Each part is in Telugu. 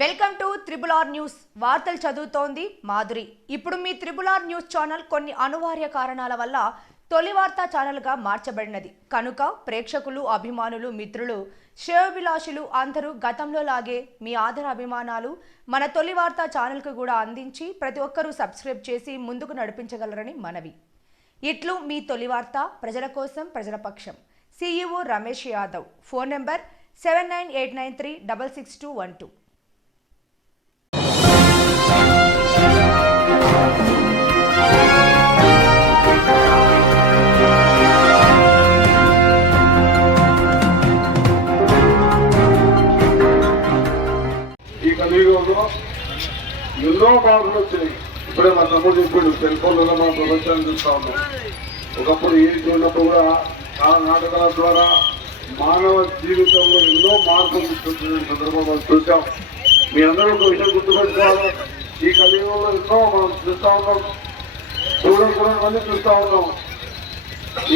Welcome to triple R news. వార్తలు చదువుతోంది మాధురి. ఇప్పుడు మీ త్రిబుల్ ఆర్ న్యూస్ ఛానల్ కొన్ని అనివార్య కారణాల వల్ల తొలి వార్తా ఛానల్గా మార్చబడినది కనుక ప్రేక్షకులు, అభిమానులు, మిత్రులు, శ్రేయోభిలాషులు అందరూ గతంలో లాగే మీ ఆదర అభిమానాలు మన తొలి వార్తా ఛానల్కు కూడా అందించి ప్రతి ఒక్కరూ సబ్స్క్రైబ్ చేసి ముందుకు నడిపించగలరని మనవి. ఇట్లు మీ తొలి వార్త, ప్రజల కోసం, ప్రజల పక్షం. CEO Ramesh Yadav. Phone number 7989366212. ఈ కలియుగంలో ఎన్నో మార్పులు వచ్చాయి. ఇప్పుడే మా తమ్ముడు చెప్పాడు, సెల్ ఫోన్లలో మన ప్రపంచాన్ని చూస్తా ఉన్నాం. ఒకప్పుడు ఏది చూడప్పుడు కూడా ఆ నాటకాల ద్వారా మానవ జీవితంలో ఎన్నో మార్పులు తీసుకొచ్చిన సందర్భంలో చూసాం. మీ అందరూ ఒక విషయం గుర్తుపెట్టుకోవాలి, ఈ కలియుగంలో ఎన్నో మనం చూస్తా ఉన్నాం, చూడకూడని చూస్తా ఉన్నాం.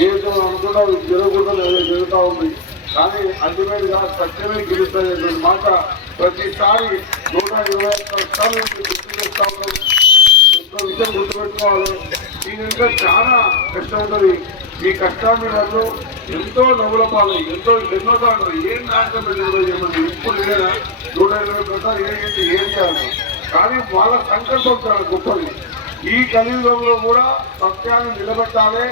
ఏదో అనుకున్నా జరగకూడదు జరుగుతూ ఉంది. కానీ అల్టిమేట్ గా సత్యమే గెలుస్తుంది మాట ప్రతిసారి 121 సార్లు గుర్తు చేస్తా ఉన్నాం. ఇంకో విషయం గుర్తుపెట్టుకోవాలి, దీని ఇంకా చాలా కష్టం ఉంటుంది. ఈ కష్టాన్ని వాళ్ళు ఎంతో నవ్వుల పాలు, ఎన్నో సార్లు ఏం నాటకం పెట్టింది ఇప్పుడు లేదా 120 ఏం చేయాలి. కానీ వాళ్ళ సంకల్పం చాలా గొప్పది. ఈ కలియుగంలో కూడా సత్యాన్ని నిలబెట్టాలి,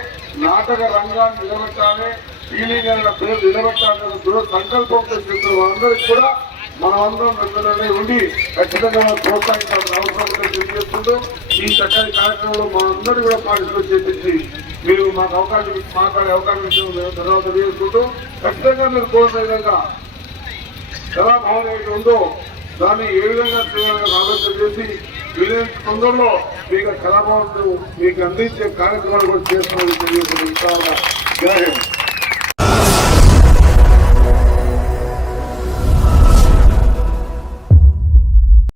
నాటక రంగాన్ని నిలబెట్టాలి, టీవీల పేరు నిలబెట్టాలని దృఢ సంకల్పంతో చేస్తున్న అందరికీ కూడా మనమందరం వెంటనే ఉండి ఖచ్చితంగా ప్రోత్సహించాల్సిన అవసరం తెలియజేస్తుంటూ ఈ చక్కని కార్యక్రమంలో మనందరూ కూడా పార్టిసిపేట్ చేపించి మీరు మాకు అవకాశం మాట్లాడే అవకాశం ఇచ్చిన తర్వాత తెలియజేసుకుంటూ ఖచ్చితంగా మీరు కోరిన విధంగా కళాభవన్ ఏది ఉందో దాన్ని ఏ విధంగా చేయాలని ఆలోచన చేసి వీలైన తొందరలో మీకు కళాభవన్ మీకు అందించే కార్యక్రమాలు కూడా చేస్తున్నారని తెలియజేస్తున్న